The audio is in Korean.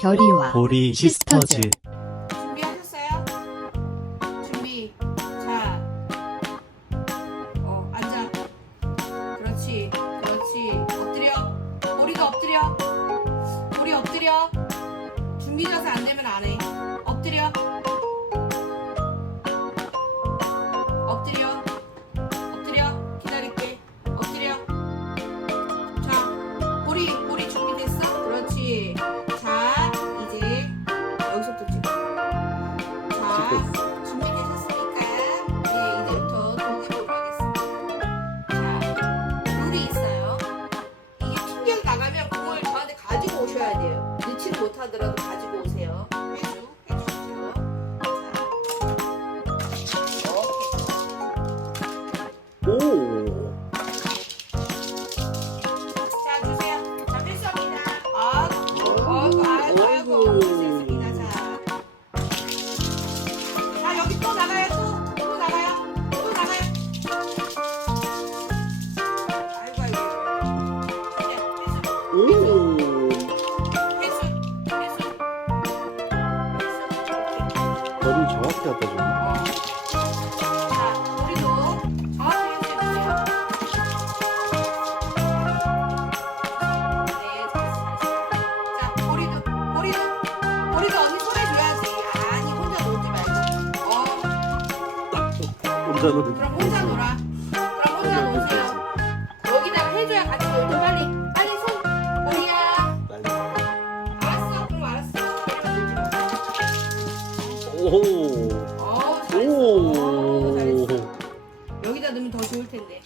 별이와 보리 시스터즈 준비하셨어요? 준비. 자. 어, 앉아. 그렇지. 그렇지. 엎드려. 머리도 엎드려. 머리 엎드려. 준비 자세 안 되면 안 해. 준비되셨으니까 네, 이제부터 동계 보러 가겠습니다. 자, 룰이 있어요. 이게 핑계를 나가면 공을 저한테 가지고 오셔야 돼요. 넣지는 못하더라도 가지고 오세요. 해주, 해주시죠. 자. 오 언니 손에 줘야지. 아니, 혼자. 어, 혼자 놀아. 그럼 혼자 노세요. 오 어우, 잘했어. 잘했어. 오. 여기다 넣으면 더 좋을 텐데.